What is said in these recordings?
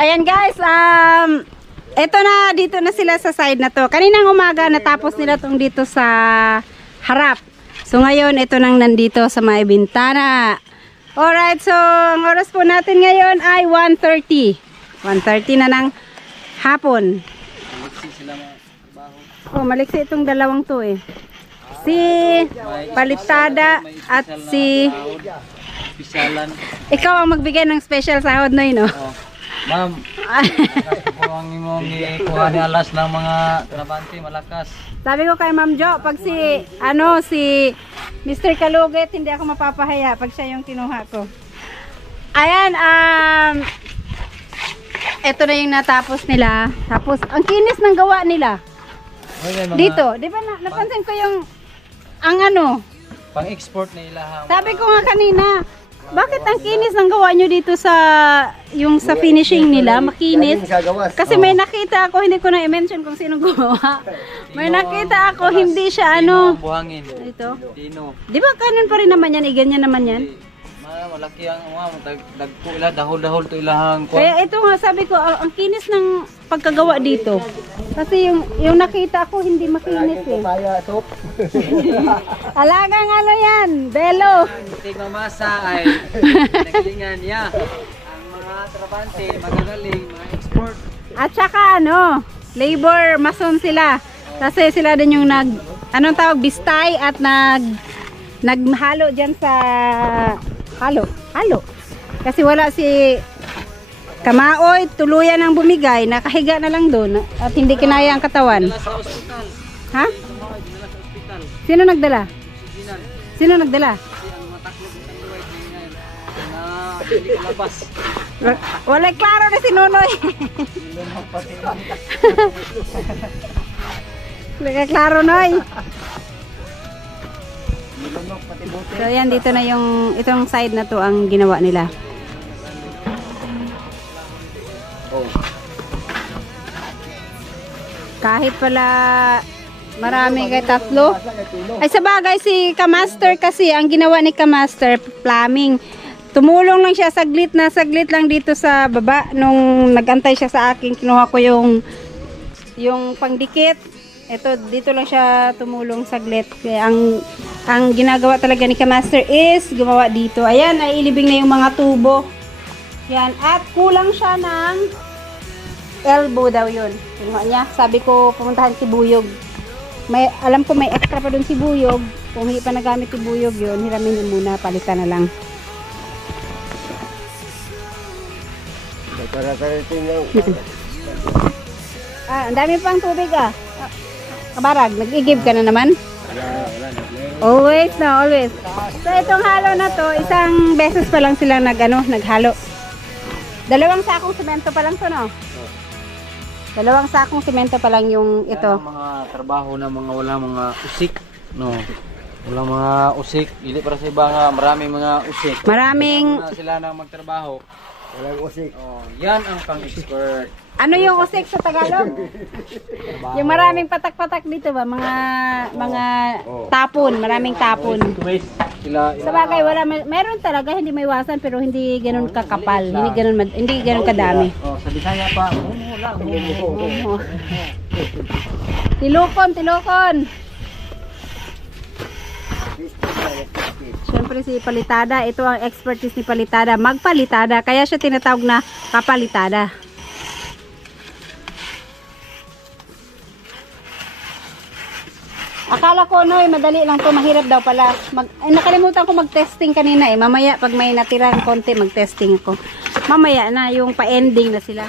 Ayan guys, eto na, dito na sila sa side na to. Kaninang umaga natapos nila tong dito sa harap. So ngayon, ito nang nandito sa may bintana. Alright, so ang oras po natin ngayon ay 1:30. 1:30 na ng hapon. Oh, maliksi itong dalawang to eh. Si Palitada at si... Ikaw ang magbigay ng special sahod, Noy, no? Oh. Ma'am, kasi po ang imong ikuha ni alas ng mga trabante malakas. Sabi ko kay Ma'am Jo, pag si Mr. Kalugit, hindi ako mapapahaya pag siya yung kinuha ko. Ayan, eto na yung natapos nila. Tapos, ang kinis ng gawa nila. Dito, di ba napansin ko yung, pang-export na ilahang. Sabi ko nga kanina, bakit ang kinis ng gawa nyo dito sa sa finishing nila, makinis? Kasi may nakita ako, hindi ko na i-mention kung sinong gumawa. May nakita ako, hindi siya buhangin. Ito. Dino. Di ba kanon pa rin naman yan, ganyan naman yan? Malaki ang dagko ila, dahol-dahol to ilahang. Kaya ito nga, sabi ko, ang kinis ng pagkagawa dito. Kasi yung nakita ko, hindi makinis eh. Alagang yan, belo. Tig mamasa ay nagalingan niya. Ang mga trabante, magagaling, mga export. At saka labor mason sila. Kasi sila din yung anong tawag, bistay at naghalo dyan sa halo. Kasi wala si Kamaoy, tuluyan ang bumigay, nakahiga na lang doon at hindi kinaya ang katawan. Sa ospital. Ha? Dinala sa ospital. Sino nagdala? Sino nagdala? Ang mataklog ng white na hindi kalabas. Wala klaro na si Nonoy. Wala klaro, Noy. So yan, dito na itong side na to ang ginawa nila. Kahit pala marami kay tatlo. Ay sa bagay si Kamaster kasi, ang ginawa ni Kamaster, plumbing. Tumulong lang siya saglit lang dito sa baba. Nung nagantay siya sa akin, kinuha ko yung pangdikit. Ito, dito lang siya tumulong saglit. Kaya ang ginagawa talaga ni Kamaster is gumawa dito. Ayan, ay ilibing na yung mga tubo. Yan, at kulang siya ng elbow daw yun. Kinuha niya. Sabi ko, pumuntahan si Buyog. Alam ko may extra pa dun si Buyog. Kung hindi pa nagamit si Buyog yun, hiramin yun muna, palitan na lang. Ang dami pang tubig Kabarag, nag-i-give ka na naman? Always. So itong halo na to, isang beses pa lang sila naghalo. 2 sakong semento pa lang to, no? 2 sakong semento pa lang yung ito. Yan ang mga trabaho na wala mga usik, no? Wala mga usik, dili para sa iba nga maraming mga usik. Maraming sila na magtrabaho. Walang usik. Oh, yan ang pang-expert. ano yung usik sa Tagalog? Yung maraming patak-patak dito ba? Mga tapon, maraming tapon. Sa bagay, meron talaga, hindi may iwasan, pero hindi ganun kakapal, hindi ganun kadami. Oh, sa Bisaya pa, Tilokon. Siyempre si Palitada, ito ang expertise ni Palitada, magpalitada, kaya siya tinatawag na kapalitada. Akala ko madali lang to, mahirap daw pala. Nakalimutan ko mag-testing kanina mamaya pag may natirang konti mag-testing ako. Mamaya na yung pa-ending na sila.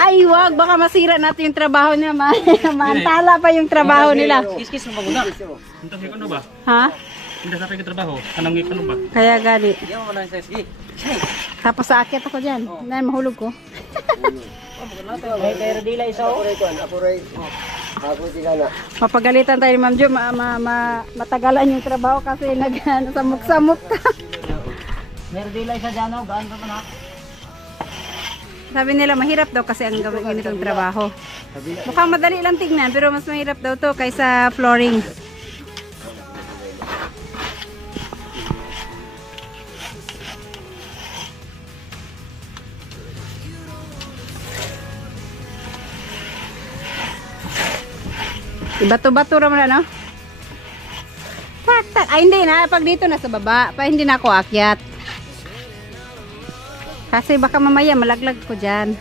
Ay wag, baka masira natin yung trabaho niya. Maantala pa yung trabaho nila. Kiskis ang baguna. Hindi sa ano ba? Ha? Hindi sa akin trabaho. Anong ano ba? Kaya gani. yan mo lang sa SG. Tapos sa akit ako dyan. Mahulog ko. Pero dila isa Mapagalitan tayo ni Ma'am Jo, matagalan yung trabaho kasi samok-samok ka. Meron dila isa dyan, gaan pa man. Sabi nila mahirap daw kasi ang gawin ganitong trabaho. Mukhang madali lang tingnan pero mas mahirap daw to kaysa flooring. Ibato-bato naman ano? Tak, tak. Ay, hindi na. Pag dito na sa baba, pa hindi na ako akyat. Kasi baka mamaya malaglag ko dyan.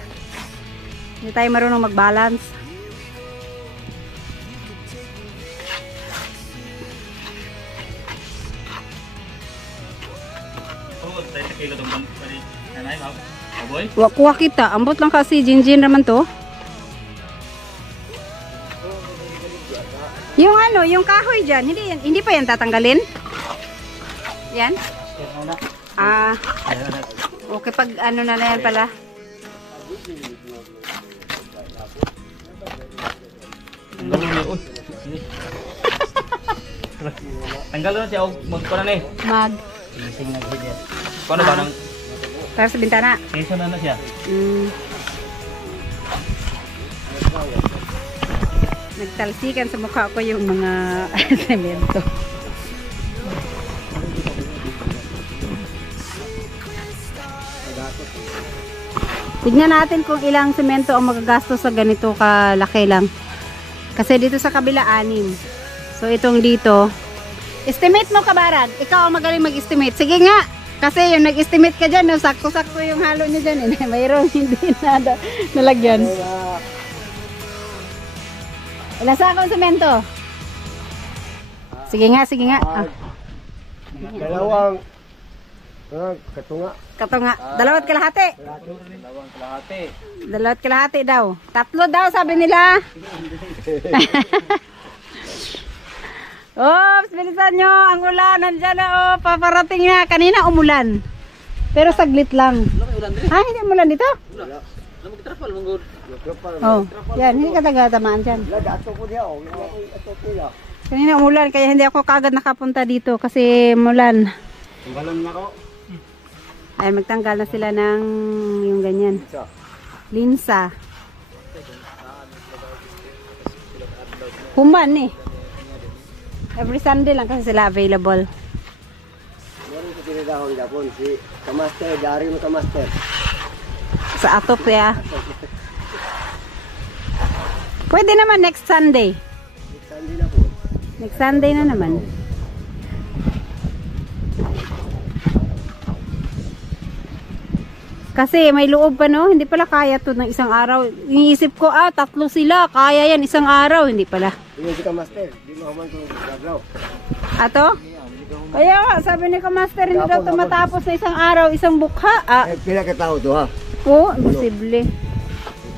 Hindi tayo marunong mag-balance. Oo, tayo sa kilo itong nanay, boy. Kuha kita. Ambot lang kasi Jinjin naman to. Yung ano, yung kahoy dyan, hindi pa yan tatanggalin? Yan? Ah, okay, pag ano na yan pala. Tanggal na siya, magkuha na eh. Mag. Paano ba nang Para sa bintana. season na siya? Nagtalsikan sa mukha ko yung mga semento. Tignan natin kung ilang semento ang magagastos sa ganito kalaki lang. Kasi dito sa kabila 6. So itong dito, estimate mo Kabarag. Ikaw ang magaling mag-estimate. Sige nga. Kasi yung nag-estimate ka dyan, no, sakto-sakto yung halo niya dyan. Eh. Mayroong hindi na nalagyan. Ilan sa akong semento? Sige nga, sige nga. Dalawang katunga. Katunga. 2 kalahati. 2 kalahati. 2 kalahati daw. 3 daw sabi nila. Oops, bilisan nyo. Ang ulan, nandyan na. Oh, paparating na. Kanina umulan. Pero saglit lang. Ah, hindi umulan dito? Namagtrapal mong good. Oh, yan. Hindi ka taga-tamaan dyan. Ato ko niya, ato ko niya. Kanina umulan, kaya hindi ako kagad nakapunta dito kasi umulan. Tanggalan na ko. Ay, magtanggal na sila ng yung ganyan. Linsa. Humban eh. Every Sunday lang kasi sila available. Meron ko tinadahon Japon si Kamaster, dari mo Kamaster. Sa atop ya. Pwede naman next Sunday. Sandi na po. Next Sunday na naman. Kasi may loob pa no, hindi pala kaya to ng isang araw. Iniisip ko, 3 sila, kaya yan isang araw, hindi pala. Yung si Kamaster, di mo man ko gaglaw. Ato? Kaya nga, sabi ni Kamaster, hindi daw ito matapos na isang araw, isang bukha. Pila ka tao to ha? Oo, imposible.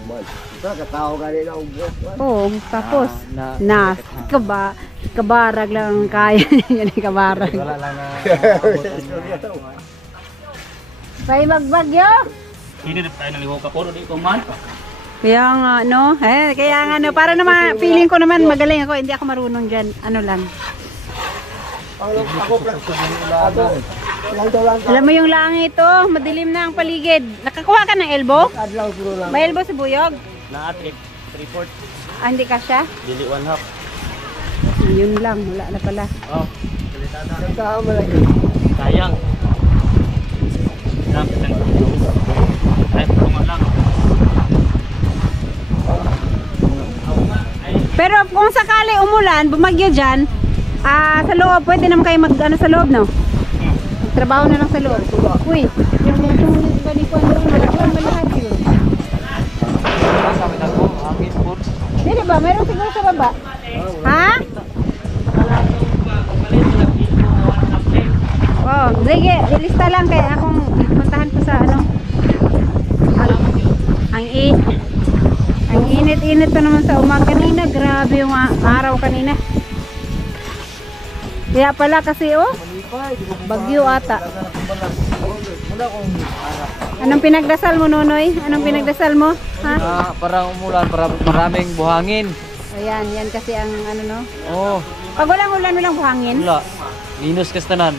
Man. Pila ka tao gani na ubos. Oo, tapos, kabarag lang ang kaya niya ni kabarag. Wala lang na May magbagyo? Hindi na tayo naliho ka po, di ko man. Kaya nga, no? Kaya nga, no? Para naman, feeling ko naman magaling ako. Hindi ako marunong dyan. Ano lang. Alam mo yung langit, oh. Madilim na ang paligid. Nakakuha ka ng elbow? Adlaw puro lang. May elbow si Buyog? Na 3/4. Ah, hindi ka siya? Dili 1/2. Yun lang. Wala na pala. Oh, Ang tao malaki. sayang. Lang, ay, tulungan lang. Pero kung sakali umulan, bumagyo dyan, sa loob, pwede naman kayo mag-ano sa loob, no? Trabaho na lang sa loob. Uy, yung mga tumulit ba ni Juan doon, malahat yun. sabi na ko, hangin po. Hindi ba? Meron siguro sa baba. Ha? Oh, sige, ilista lang kaya akong puntahan ko sa ano. Ang init-init pa naman sa umaga kanina. Grabe yung araw kanina. Kaya pala kasi oh, bagyo ata. Anong pinagdasal mo, Nonoy? Anong pinagdasal mo? Ha? Parang umulan, maraming buhangin. Ayan, yan kasi ang ano no. Oh, Pag walang ulan, walang buhangin. wala. Minus kastanan.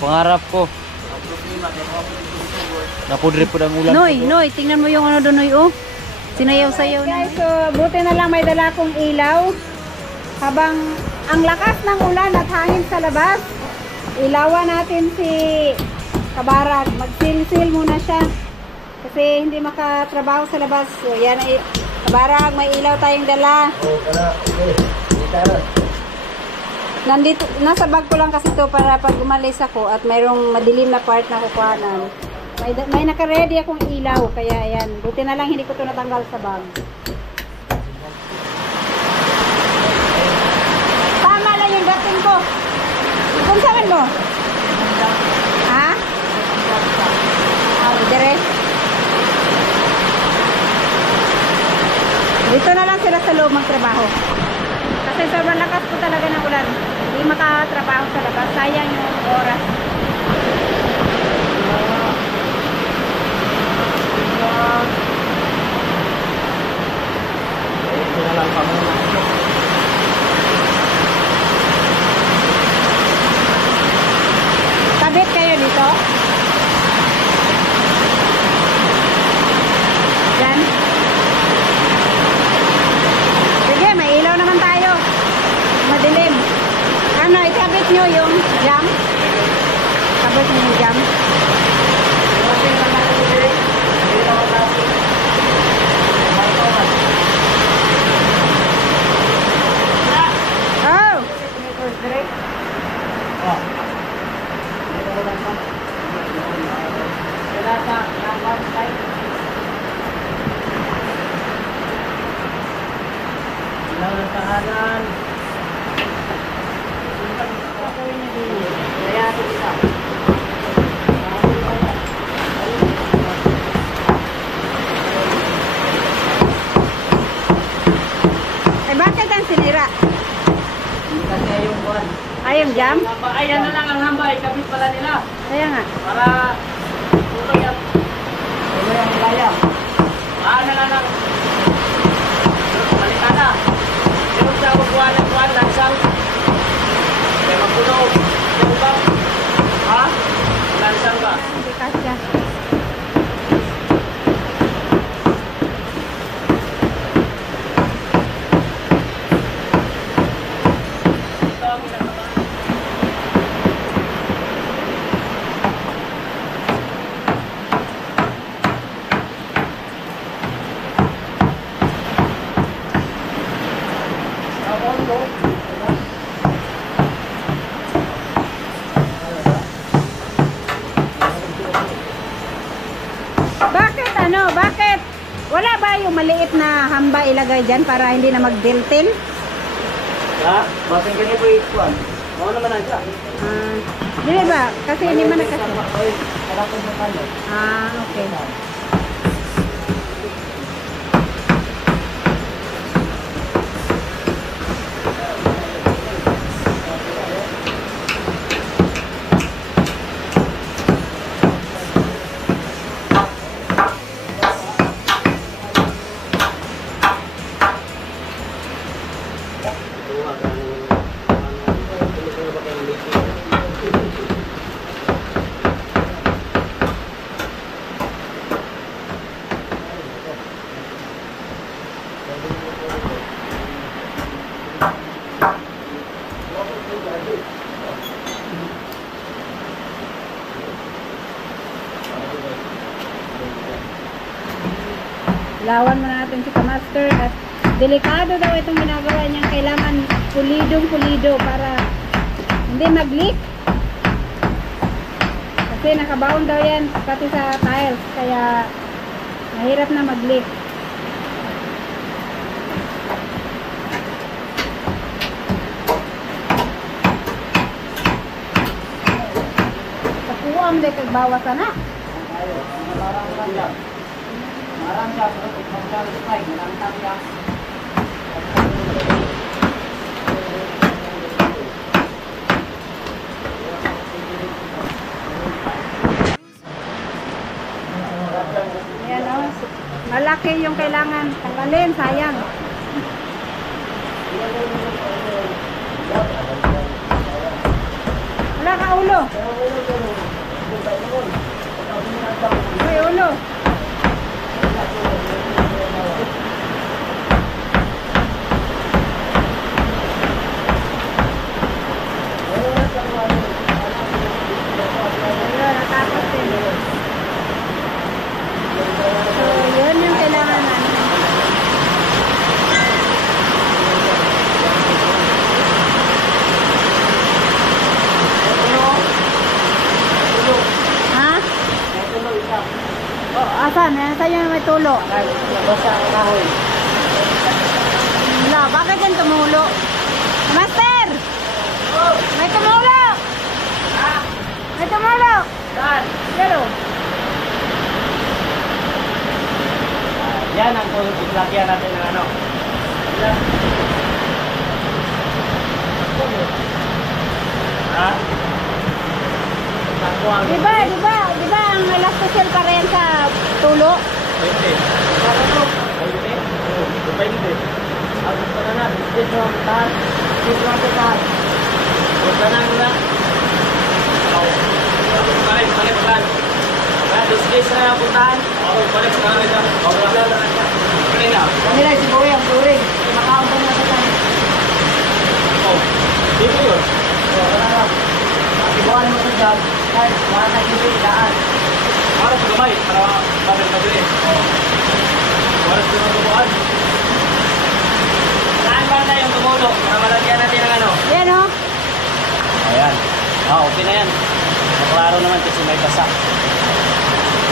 Pangarap ko. Napudrip po ng ulan. Noy, tingnan mo yung ano doon, Noy, oh. Sinayaw-sayaw na. Guys, so buti na lang may dala kong ilaw. Habang ang lakas ng ulan at hangin sa labas, ilawan natin si Kabarag. Mag-sil-sil muna siya. Kasi hindi makatrabaho sa labas. So yan, Kabarag, may ilaw tayong dala. Oh, kana. Nandito, nasa bag ko lang kasi to para pag umalis ako at mayroong madilim na part na kukuhanan. May naka-ready akong ilaw, kaya ayan. Buti na lang hindi ko to natanggal sa bag. Tama lang yung dating ko. Kung saan mo? Ha? Dire. Dito na lang sila sa loob magtrabaho. Kasi sobrang lakas po talaga ng ulan. Hindi makatrabaho sa labas. Sayang yung oras. Kabit kayo dito? Yan. Sige, may ilaw naman tayo. Madilim. Ano, ikabit nyo yung jam? Kabit nyo yung jam? Oh! tahanan. Kaya kita. Bakit ang sinira? Kasi yung buwan. Ayong jam? Ay, yan na lang ang hambay. Kapit pala nila. Kaya nga. Para tuloy ang gaya. Na lang. Balikan na. Yung sa buwan ng buwan, lansang. Kaya magpuno. Yung ba? Ha? Lansang ba? Hindi kasya. Bakit? Wala ba yung maliit na hamba ilagay dyan para hindi na mag-diltin? Ha? Bakit ganyan po ikuan? Oo naman na siya. Hindi ba? Kasi hindi man nakasya. Okay. Lawan mo natin si Kamaster at delikado daw itong ginagawa niyang kailangan pulidong-pulido para hindi mag-leak. Kasi nakabaon daw yan pati sa tiles kaya mahirap na mag-leak. Kapuang de kagbawasan na. Marang siya, magkakaroon sa flight, marang siya. Ayan o, malaki yung kailangan tanggalin, sayang. Wala ka ulo. May ulo. So, yun yung kailangan namin. yan? Saan yung may tulo? Basta ang kahoy. Wala, bakit yan tumulo? Master! May tumulo! May tumulo! Saan? Pero, Yan ang lagyan natin ng ano. Yan. Ha? Takuang. di ba ang elasticel pa rin sa tulo? Pwede. Pwede? Oo, pwede. Ang gusto na na. Dito ang tahan. Dito ang tahan. Gusto na muna. Balik, balik, balik. Dos na ang puntahan. Oo, balik, balik. Oo, wala na lang siya. Balik na. Kanila si Boy ang turing. Makaon pa na sa tahan. Oo. Dito yun. Oo, wala lang. Ibuan mo sa job. Kahit wala na yung daan. Para sa gamay, para babalik na dili. Oo. Para sa tubuan. Saan ba na yung tumulo? Para malagyan natin ng ano. Yan o. Ayan. Okay na yan. Maklaro naman kasi may basa.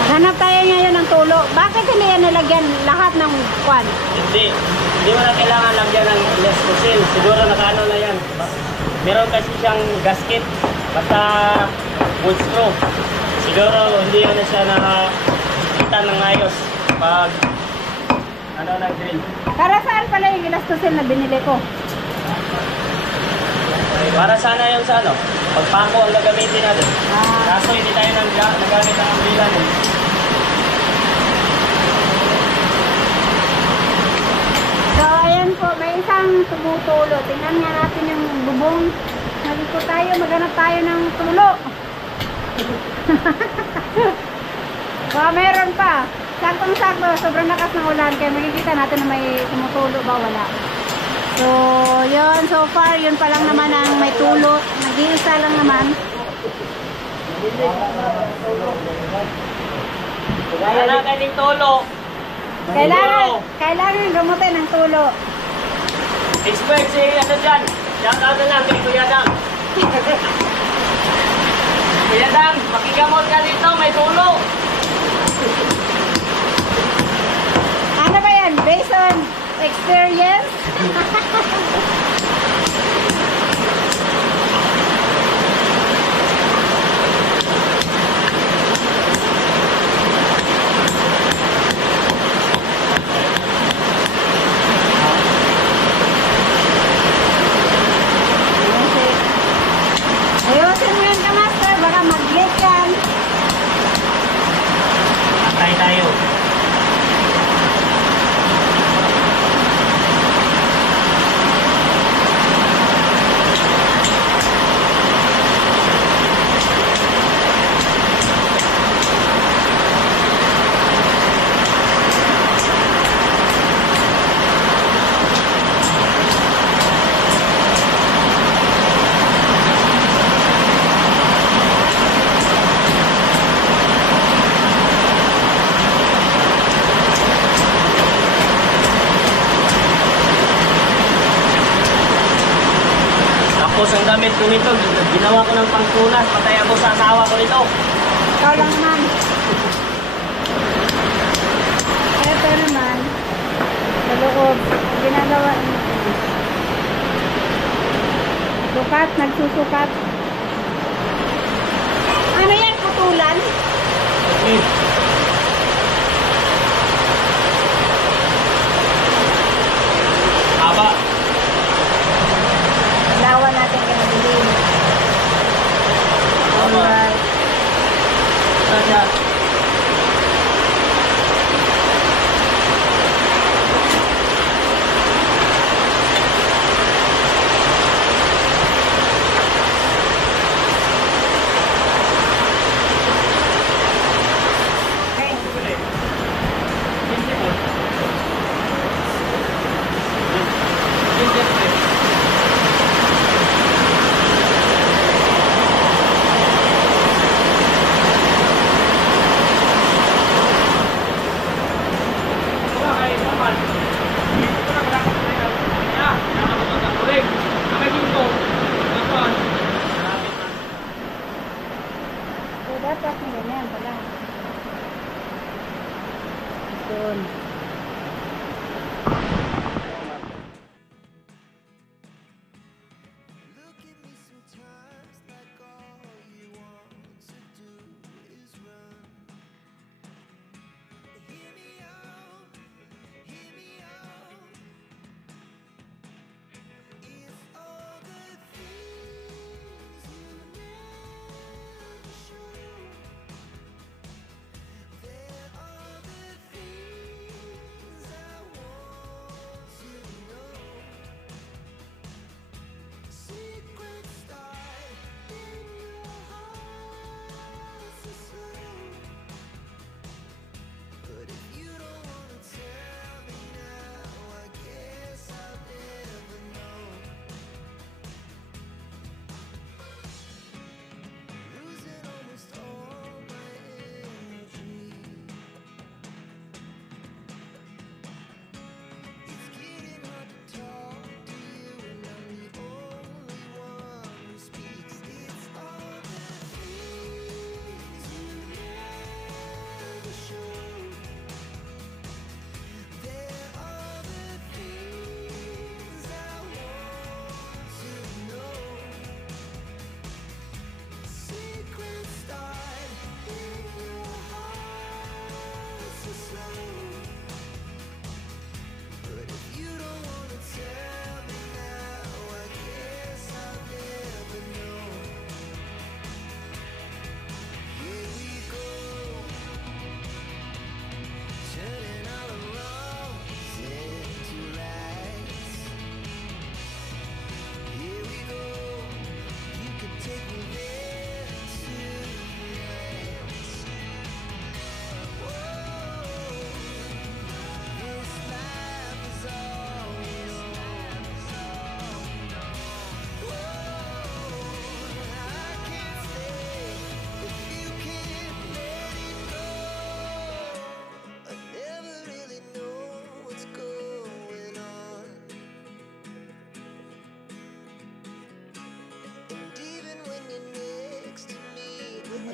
Maghanap tayo ngayon ng tulo. Bakit hindi yan nilagyan lahat ng kwan? Hindi mo na kailangan lagyan ng elasticel. Siguro nakaano na yan. Meron kasi siyang gasket. Basta wood screw. Siguro hindi mo na siya nakita ng ayos. Pag ano ng drill. Para saan pala yung elasticel na binili ko? Para sana yung sa ano. Pagpako ang gagamitin natin. Kaso hindi tayo nagamit ang umbrella nun. So, ayan po, may isang tumutulo. Tingnan nga natin yung bubong. Naliko tayo, maghanap tayo ng tulo. Baka meron pa. Saktong-sakto, sobrang lakas ng ulan. Kaya makikita natin na may tumutulo ba wala. So, yun. So far, yun pa lang naman ang may tulo. Nag-iisa lang naman. Kaya kaning tulo. Kailangan gamutin ang tulo. Expert si ano dyan. Shout out na lang kay Kuya Dang. Kuya Dang, makigamot ka dito, may tulo. Ano ba yan? Based on experience? Ayusin mo yan ka, Master. Baka mag-glitch yan. Atay tayo. Tapos ang damit ko nito, ginawa ko ng pangtunas. Patay ako sa asawa ko nito. Ikaw lang naman. Ito naman. Sa loob. Ginagawa niya. Sukat, nagsusukat. Ano yan? Putulan? Okay. Haba. Lawa natin kinabilin. Alright. Ito siya. So, dapat na ganyan pala. doon.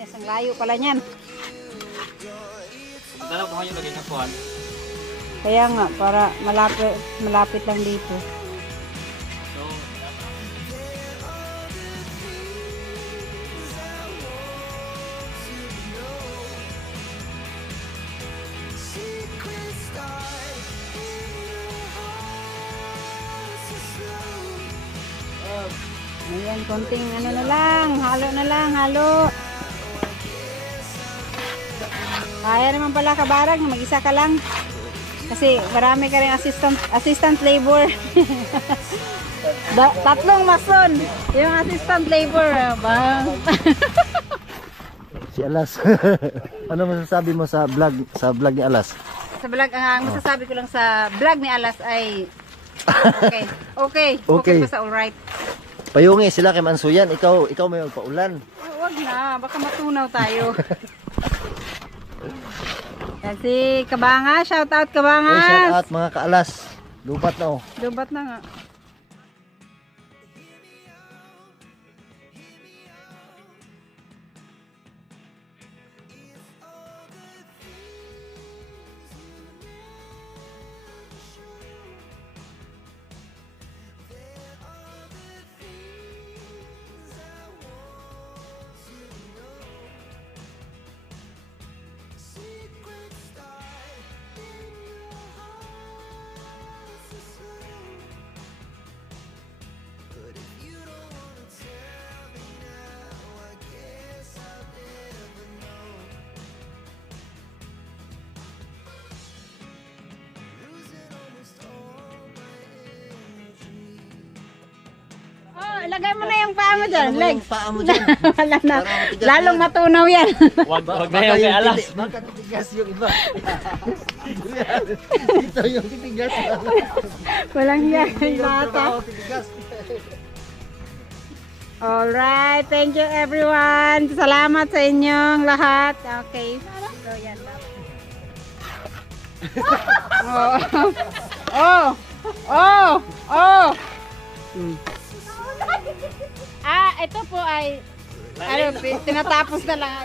Yes, ang layo pala niyan. Dalaw ko yung lagi sa kuhan. Kaya nga, para malapit lang dito. So, Ayan, konting ano na lang, halo na lang, halo. Kaya naman pala kabarag na mag-isa ka lang. Kasi marami ka rin assistant labor. Tatlong mason, yung assistant labor. Bang. Si Alas. Ano masasabi mo sa vlog ni Alas? Sa vlog, ang masasabi ko lang sa vlog ni Alas ay okay pa sa alright. Payungi sila kay Mansuyan, ikaw may magpaulan. Wag na, baka matunaw tayo. Yan si Kabanga, shout out Kabangas. Shout out mga kaalas. Lubat na oh. Lubat na nga. Ilagay mo na yung paa mo dyan, legs. Paa mo dyan. Wala na. Lalong matunaw yan. Wag na yung kay Alas. Baka titigas yung iba. Ito yung titigas. Walang yan yung bata. Alright, thank you everyone. Salamat sa inyong lahat. Okay. So, yan. Oh. Ito po ay tinatapos na lang.